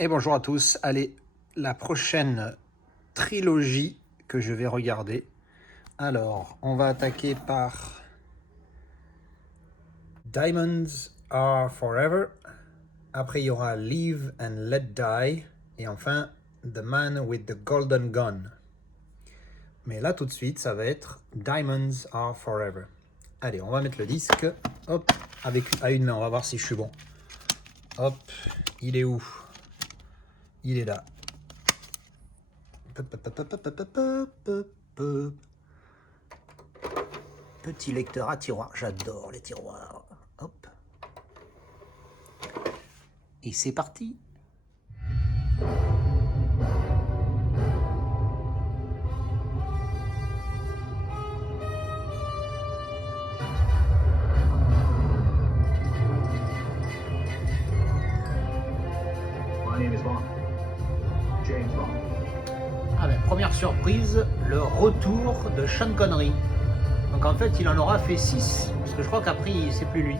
Et bonjour à tous. Allez, la prochaine trilogie que je vais regarder. Alors, on va attaquer par Diamonds Are Forever. Après, il y aura Live and Let Die. Et enfin, The Man with the Golden Gun. Mais là, tout de suite, ça va être Diamonds Are Forever. Allez, on va mettre le disque. Hop, à une main, on va voir si je suis bon. Hop, il est où? Il est là. Petit lecteur à tiroir, j'adore les tiroirs. Hop. Et c'est parti. My name is Bond. James Bond. Ah ben, première surprise, le retour de Sean Connery. Donc en fait, il en aura fait 6, parce que je crois qu'après, c'est plus lui.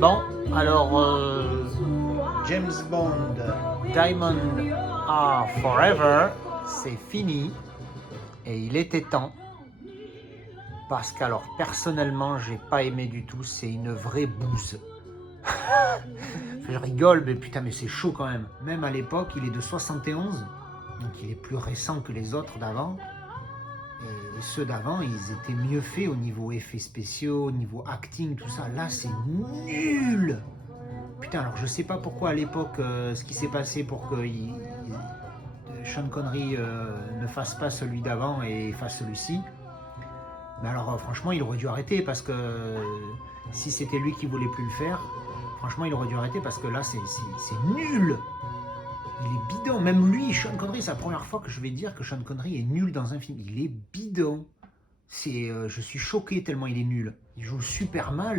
Bon, alors, James Bond, Diamond Are Forever, c'est fini. Et il était temps. Parce qu'alors, personnellement, j'ai pas aimé du tout. C'est une vraie bouse. Je rigole, mais putain, mais c'est chaud quand même. Même à l'époque, il est de 71. Donc il est plus récent que les autres d'avant. Et ceux d'avant, ils étaient mieux faits au niveau effets spéciaux, au niveau acting, tout ça. Là, c'est nul. Putain, alors je sais pas pourquoi à l'époque, ce qui s'est passé pour que Sean Connery ne fasse pas celui d'avant et fasse celui-ci. Mais alors franchement, il aurait dû arrêter parce que si c'était lui qui voulait plus le faire, franchement, il aurait dû arrêter parce que là, c'est nul. Il est bidon. Même lui, Sean Connery, c'est la première fois que je vais dire que Sean Connery est nul dans un film. Il est bidon. Je suis choqué tellement il est nul. Il joue super mal.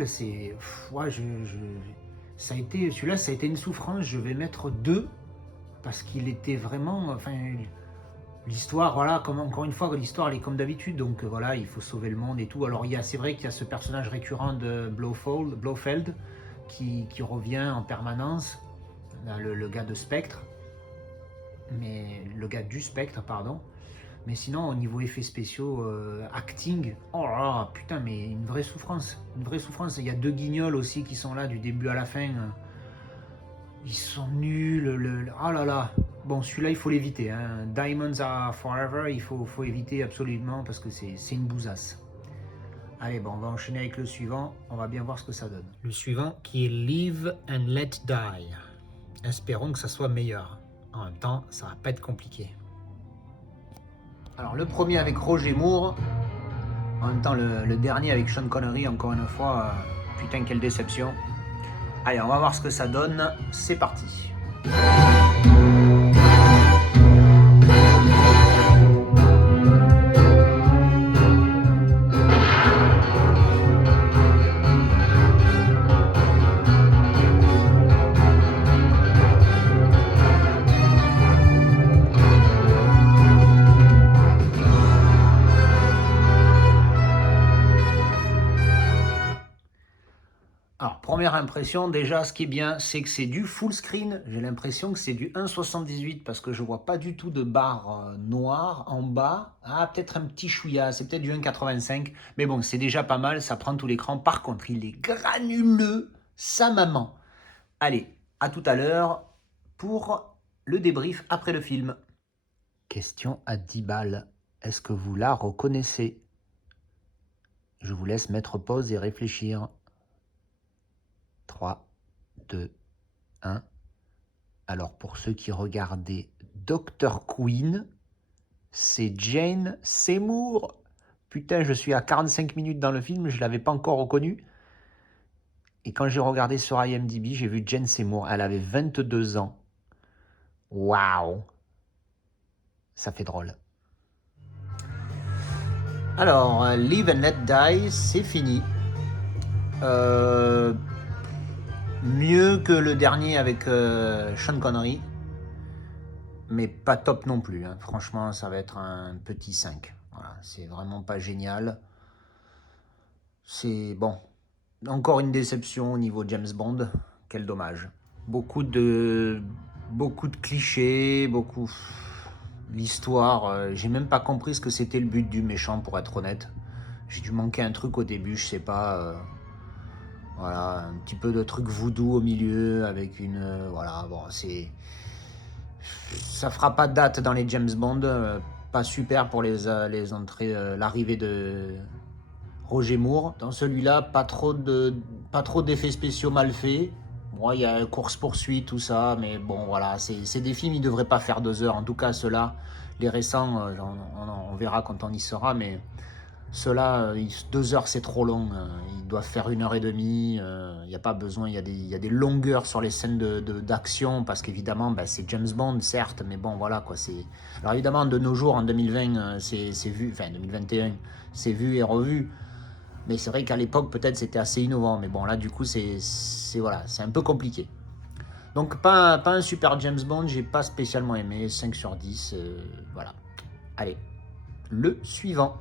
Ouais, celui-là, ça a été une souffrance. Je vais mettre 2 parce qu'il était vraiment. Enfin, l'histoire, voilà, encore une fois, l'histoire elle est comme d'habitude. Donc voilà, il faut sauver le monde et tout. Alors c'est vrai qu'il y a ce personnage récurrent de Blofeld qui revient en permanence. Le gars de Spectre. Mais le gars du Spectre, pardon. Mais sinon, au niveau effets spéciaux, acting, oh là là, putain, mais une vraie souffrance. Une vraie souffrance. Il y a 2 guignols aussi qui sont là du début à la fin. Ils sont nuls. Oh là là. Bon, celui-là, il faut l'éviter. Hein. Diamonds Are Forever, il faut éviter absolument parce que c'est une bousasse. Allez, bon, on va enchaîner avec le suivant. On va bien voir ce que ça donne. Le suivant qui est Live and Let Die. Espérons que ça soit meilleur. En même temps, ça va pas être compliqué. Alors le premier avec Roger Moore, en même temps le dernier avec Sean Connery, encore une fois, putain quelle déception. Allez, on va voir ce que ça donne, c'est parti. Alors, première impression, déjà, ce qui est bien, c'est que c'est du full screen. J'ai l'impression que c'est du 1,78 parce que je vois pas du tout de barre noire en bas. Ah, peut-être un petit chouïa, c'est peut-être du 1,85. Mais bon, c'est déjà pas mal, ça prend tout l'écran. Par contre, il est granuleux, sa maman. Allez, à tout à l'heure pour le débrief après le film. Question à 10 balles. Est-ce que vous la reconnaissez? Je vous laisse mettre pause et réfléchir. 3, 2, 1. Alors pour ceux qui regardaient Dr. Queen, c'est Jane Seymour. Putain, je suis à 45 minutes dans le film, je ne l'avais pas encore reconnue. Et quand j'ai regardé sur IMDb, j'ai vu Jane Seymour, elle avait 22 ans. Waouh, ça fait drôle. Alors, Live and Let Die, c'est fini. Mieux que le dernier avec Sean Connery, mais pas top non plus. Hein. Franchement, ça va être un petit 5. Voilà, c'est vraiment pas génial. C'est bon. Encore une déception au niveau James Bond. Quel dommage. Beaucoup de clichés, beaucoup. L'histoire, j'ai même pas compris ce que c'était le but du méchant, pour être honnête. J'ai dû manquer un truc au début, je sais pas. Voilà, un petit peu de truc voodoo au milieu avec une. Voilà, bon, c'est. Ça fera pas de date dans les James Bond. Pas super pour les entrées, l'arrivée de Roger Moore. Dans celui-là, pas trop d'effets spéciaux mal faits. Bon, il y a course-poursuite, tout ça, mais bon, voilà, c'est des films, ils devraient pas faire 2 heures. En tout cas, ceux-là, les récents, on verra quand on y sera, mais ceux-là, 2 heures, c'est trop long. Ils doivent faire 1 heure et demie. Il n'y a pas besoin. Il y a des longueurs sur les scènes d'action, parce qu'évidemment, ben, c'est James Bond, certes, mais bon, voilà quoi. Alors évidemment, de nos jours, en 2020, c'est vu, enfin 2021, c'est vu et revu. Mais c'est vrai qu'à l'époque, peut-être, c'était assez innovant. Mais bon, là, du coup, voilà, c'est un peu compliqué. Donc, pas un super James Bond, j'ai pas spécialement aimé. 5 sur 10, voilà. Allez, le suivant.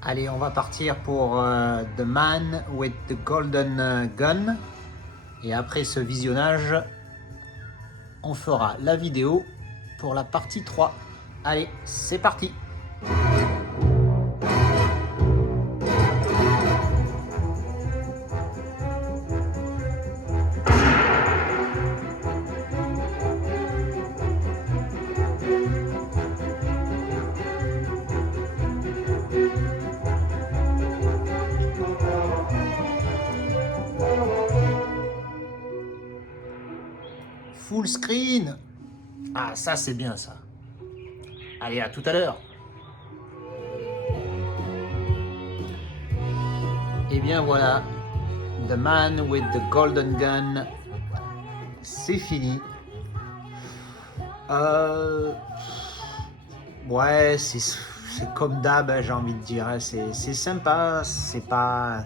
Allez, on va partir pour The Man with the Golden Gun. Et après ce visionnage, on fera la vidéo pour la partie 3. Allez, c'est parti! Full screen. Ah, ça c'est bien ça. Allez, à tout à l'heure. Et bien voilà, The Man with the Golden Gun, c'est fini. Ouais, c'est comme d'hab, j'ai envie de dire. C'est sympa, c'est pas...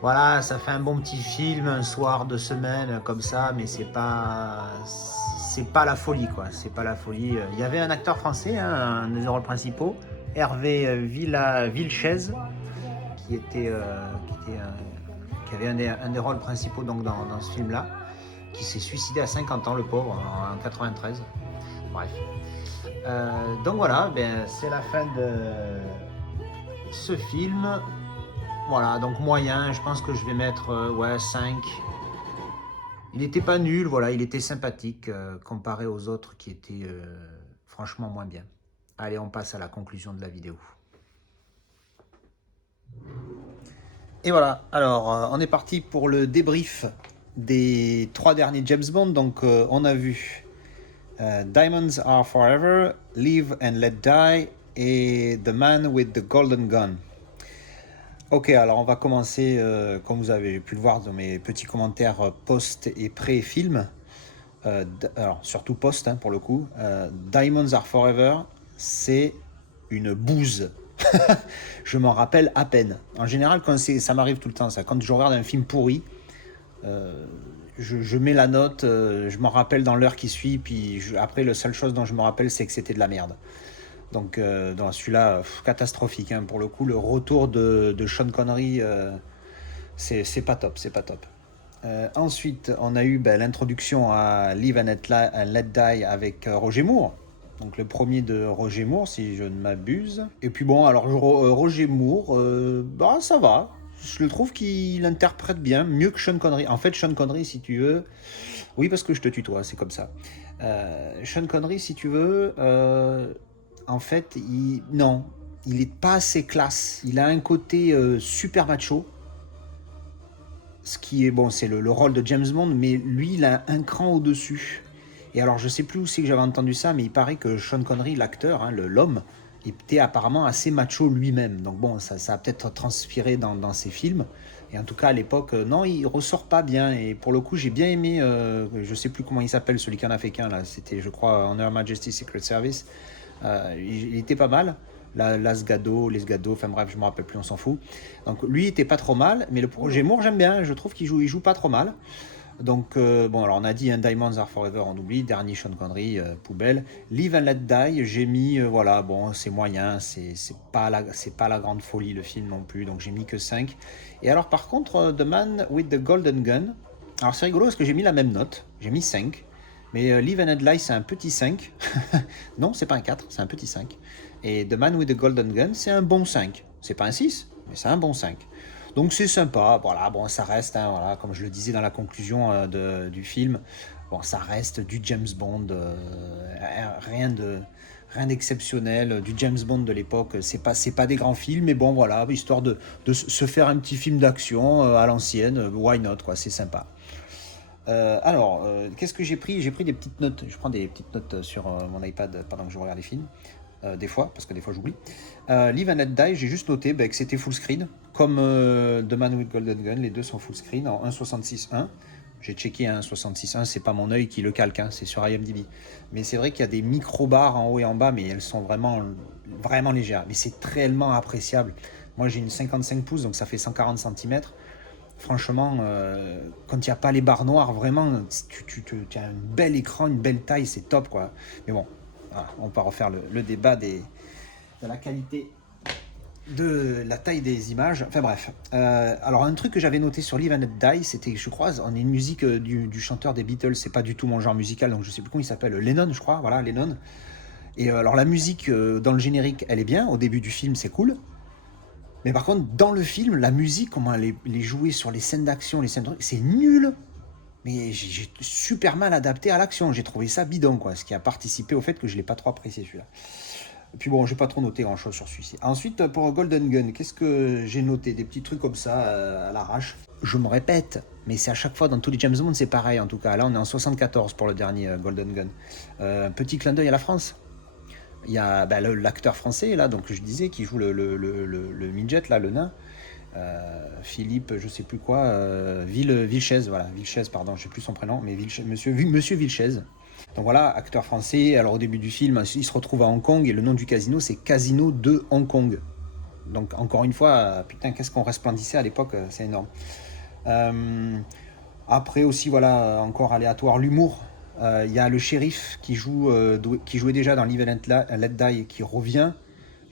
Voilà, ça fait un bon petit film, un soir de semaine, comme ça, mais c'est pas la folie, quoi. C'est pas la folie. Il y avait un acteur français, hein, un des rôles principaux, Hervé Vilches, qui avait un des rôles principaux donc, dans ce film-là, qui s'est suicidé à 50 ans, le pauvre, en 93. Bref. Donc voilà, ben, c'est la fin de ce film. Voilà, donc moyen, je pense que je vais mettre 5. Il n'était pas nul, voilà, il était sympathique comparé aux autres qui étaient franchement moins bien. Allez, on passe à la conclusion de la vidéo. Et voilà, alors on est parti pour le débrief des 3 derniers James Bond. Donc on a vu Diamonds Are Forever, Live and Let Die et The Man with the Golden Gun. Ok, alors on va commencer, comme vous avez pu le voir dans mes petits commentaires post et pré-film, alors surtout post hein, pour le coup, Diamonds Are Forever, c'est une bouse. Je m'en rappelle à peine. En général, ça m'arrive tout le temps, ça. Quand je regarde un film pourri, je mets la note, je m'en rappelle dans l'heure qui suit, puis après, la seule chose dont je me rappelle, c'est que c'était de la merde. Donc, dans celui-là, catastrophique. Hein. Pour le coup, le retour de Sean Connery, c'est pas top, c'est pas top. Ensuite, on a eu l'introduction à Live and Let Die avec Roger Moore. Donc le premier de Roger Moore, si je ne m'abuse. Et puis bon, alors Roger Moore, ça va. Je le trouve qu'il interprète bien, mieux que Sean Connery. En fait, Sean Connery, si tu veux... Oui, parce que je te tutoie, c'est comme ça. Sean Connery, si tu veux... en fait, non, il est pas assez classe. Il a un côté super macho. Ce qui est bon, c'est le rôle de James Bond, mais lui, il a un cran au-dessus. Et alors, je sais plus où c'est que j'avais entendu ça, mais il paraît que Sean Connery, l'acteur, hein, l'homme, était apparemment assez macho lui-même. Donc bon, ça a peut-être transpiré dans ses films. Et en tout cas, à l'époque, non, il ressort pas bien. Et pour le coup, j'ai bien aimé, je sais plus comment il s'appelle, celui qui en a fait qu'un, là. C'était, je crois, en Her Majesty's Secret Service. Il était pas mal. Lasgado, enfin bref, je me rappelle plus, on s'en fout. Donc lui, il était pas trop mal. Mais le projet Moore, j'aime bien. Je trouve qu'il joue pas trop mal. Donc, bon, alors on a dit Diamonds Are Forever, on oublie. Dernier Sean Connery, poubelle. Live and Let Die, j'ai mis, voilà, bon, c'est moyen, c'est pas la grande folie le film non plus, donc j'ai mis que 5. Et alors, par contre, The Man with the Golden Gun, alors c'est rigolo parce que j'ai mis la même note, j'ai mis 5. Mais Live and Let Die, c'est un petit 5. Non, c'est pas un 4, c'est un petit 5. Et The Man with the Golden Gun, c'est un bon 5. C'est pas un 6, mais c'est un bon 5. Donc c'est sympa, voilà, bon, ça reste, hein, voilà, comme je le disais dans la conclusion du film, bon, ça reste du James Bond, rien d'exceptionnel, du James Bond de l'époque, c'est pas des grands films, mais bon, voilà, histoire de se faire un petit film d'action à l'ancienne, why not, quoi, c'est sympa. Alors, qu'est-ce que j'ai pris? J'ai pris des petites notes, je prends des petites notes sur mon iPad pendant que je regarde les films. Des fois, parce que des fois j'oublie. Live and Let Die, j'ai juste noté que c'était full screen, comme The Man with Golden Gun, les deux sont full screen en 1.66.1. J'ai checké 1.66.1, c'est pas mon œil qui le calque, hein, c'est sur IMDb. Mais c'est vrai qu'il y a des micro-barres en haut et en bas, mais elles sont vraiment, vraiment légères. Mais c'est tellement appréciable. Moi j'ai une 55 pouces, donc ça fait 140 cm. Franchement, quand il n'y a pas les barres noires, vraiment, tu as un bel écran, une belle taille, c'est top, quoi. Mais bon, voilà, on peut refaire le débat de la qualité de la taille des images. Enfin bref. Alors un truc que j'avais noté sur Live and Let Die, c'était, je crois, on est une musique du chanteur des Beatles. C'est pas du tout mon genre musical, donc je sais plus comment il s'appelle. Lennon, je crois. Voilà, Lennon. Et alors la musique dans le générique, elle est bien. Au début du film, c'est cool. Mais par contre, dans le film, la musique, comment elle est jouée sur les scènes d'action, les scènes de... c'est nul. Mais j'ai super mal adapté à l'action. J'ai trouvé ça bidon, quoi. Ce qui a participé au fait que je ne l'ai pas trop apprécié, celui-là. Et puis bon, j'ai pas trop noté grand-chose sur celui-ci. Ensuite, pour Golden Gun, qu'est-ce que j'ai noté? Des petits trucs comme ça, à l'arrache. Je me répète, mais c'est à chaque fois, dans tous les James Bond, c'est pareil, en tout cas. Là, on est en 74 pour le dernier Golden Gun. Petit clin d'œil à la France. Il y a l'acteur français, là, donc je disais, qui joue le midget, là, le nain. Philippe, je sais plus quoi, Vilches, voilà, Vilches, pardon, je sais plus son prénom, mais monsieur Vilches. Donc voilà, acteur français. Alors au début du film, il se retrouve à Hong Kong et le nom du casino, c'est Casino de Hong Kong. Donc encore une fois, putain, qu'est-ce qu'on resplendissait à l'époque, c'est énorme. Après aussi, voilà, encore aléatoire, l'humour. Il y a le shérif qui jouait déjà dans Live and Let Die, qui revient.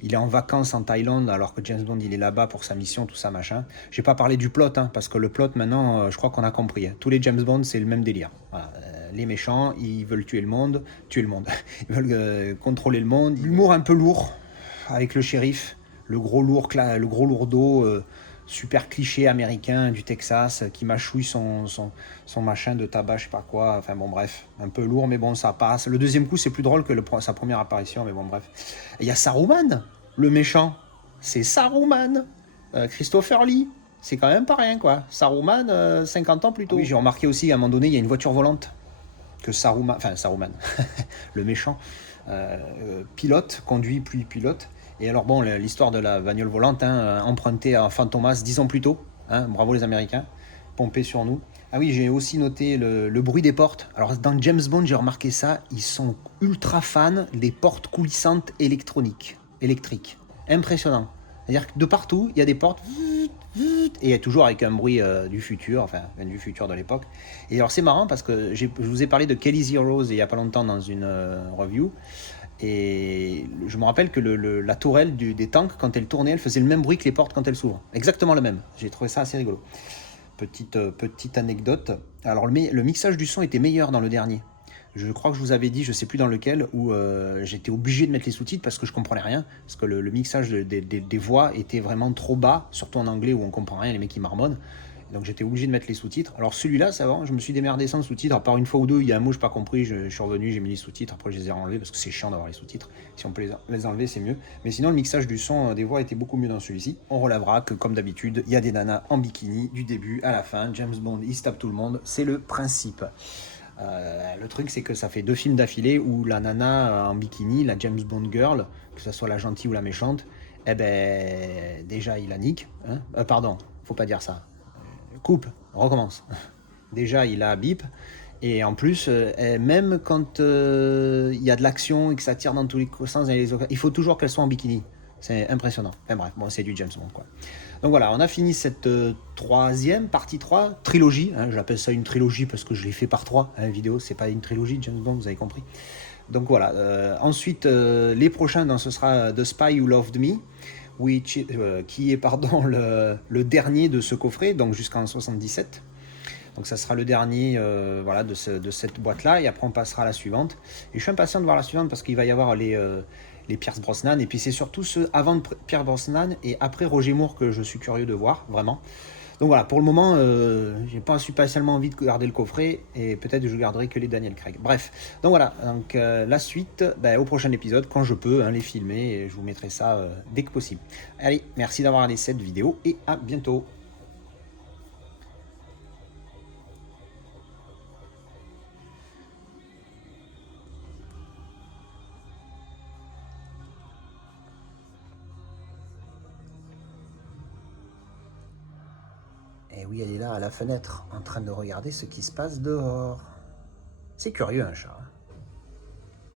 Il est en vacances en Thaïlande alors que James Bond il est là-bas pour sa mission, tout ça machin. J'ai pas parlé du plot, hein, parce que le plot maintenant, je crois qu'on a compris. Hein. Tous les James Bond c'est le même délire. Voilà. Les méchants, ils veulent tuer le monde. Ils veulent contrôler le monde. L'humour un peu lourd avec le shérif, le gros lourdeau, super cliché américain du Texas qui mâchouille son machin de tabac, je sais pas quoi. Enfin bon bref, un peu lourd mais bon ça passe. Le deuxième coup c'est plus drôle que sa première apparition, mais bon bref. Il y a Saruman, le méchant. C'est Saruman, Christopher Lee. C'est quand même pas rien quoi. Saruman, 50 ans plus tôt. Oui, j'ai remarqué aussi à un moment donné il y a une voiture volante que Saruman, le méchant, conduit puis pilote. Et alors bon, l'histoire de la bagnole volante, hein, empruntée à Fantomas 10 ans plus tôt, hein, bravo les Américains, pompés sur nous. Ah oui, j'ai aussi noté le bruit des portes. Alors dans James Bond, j'ai remarqué ça, ils sont ultra fans des portes coulissantes électriques. Impressionnant. C'est-à-dire que de partout, il y a des portes, et toujours avec un bruit du futur, enfin du futur de l'époque. Et alors c'est marrant parce que je vous ai parlé de Kelly's Heroes il y a pas longtemps dans une review. Et je me rappelle que la tourelle des tanks, quand elle tournait, elle faisait le même bruit que les portes quand elles s'ouvrent. Exactement le même. J'ai trouvé ça assez rigolo. Petite anecdote. Alors le mixage du son était meilleur dans le dernier. Je crois que je vous avais dit, je sais plus dans lequel, où j'étais obligé de mettre les sous-titres parce que je comprenais rien. Parce que le mixage des voix était vraiment trop bas, surtout en anglais où on comprend rien, les mecs qui marmonnent. Donc j'étais obligé de mettre les sous-titres. Alors celui-là, ça va, je me suis démerdé sans sous-titres. À part une fois ou deux, il y a un mot, je n'ai pas compris, je suis revenu, j'ai mis les sous-titres. Après, je les ai enlevés parce que c'est chiant d'avoir les sous-titres. Si on peut les enlever, c'est mieux. Mais sinon, le mixage du son des voix était beaucoup mieux dans celui-ci. On relèvera que, comme d'habitude, il y a des nanas en bikini du début à la fin. James Bond, il se tape tout le monde. C'est le principe. Le truc, c'est que ça fait 2 films d'affilée où la nana en bikini, la James Bond girl, que ce soit la gentille ou la méchante, eh ben, déjà, il la nique. Hein, pardon, faut pas dire ça. coupe, recommence. Déjà, il a bip. Et en plus, même quand il y a de l'action et que ça tire dans tous les sens, il faut toujours qu'elle soit en bikini. C'est impressionnant. Enfin bref, bon, c'est du James Bond, quoi. Donc voilà, on a fini cette troisième, partie 3, trilogie. Hein, j'appelle ça une trilogie parce que je l'ai fait par 3 hein, vidéo. C'est pas une trilogie, James Bond, vous avez compris. Donc voilà, ensuite, les prochains, donc, ce sera The Spy Who Loved Me, qui est pardon, le dernier de ce coffret, donc jusqu'en 77. Donc ça sera le dernier voilà, de cette boîte-là, et après on passera à la suivante. Et je suis impatient de voir la suivante parce qu'il va y avoir les Pierce Brosnan, et puis c'est surtout ceux avant de Pierce Brosnan et après Roger Moore que je suis curieux de voir, vraiment. Donc voilà, pour le moment, j'ai pas spécialement envie de garder le coffret, et peut-être je garderai que les Daniel Craig. Bref, donc voilà, donc, la suite, au prochain épisode, quand je peux, hein, les filmer, et je vous mettrai ça dès que possible. Allez, merci d'avoir regardé cette vidéo, et à bientôt. Et oui, elle est là à la fenêtre, en train de regarder ce qui se passe dehors. C'est curieux un chat.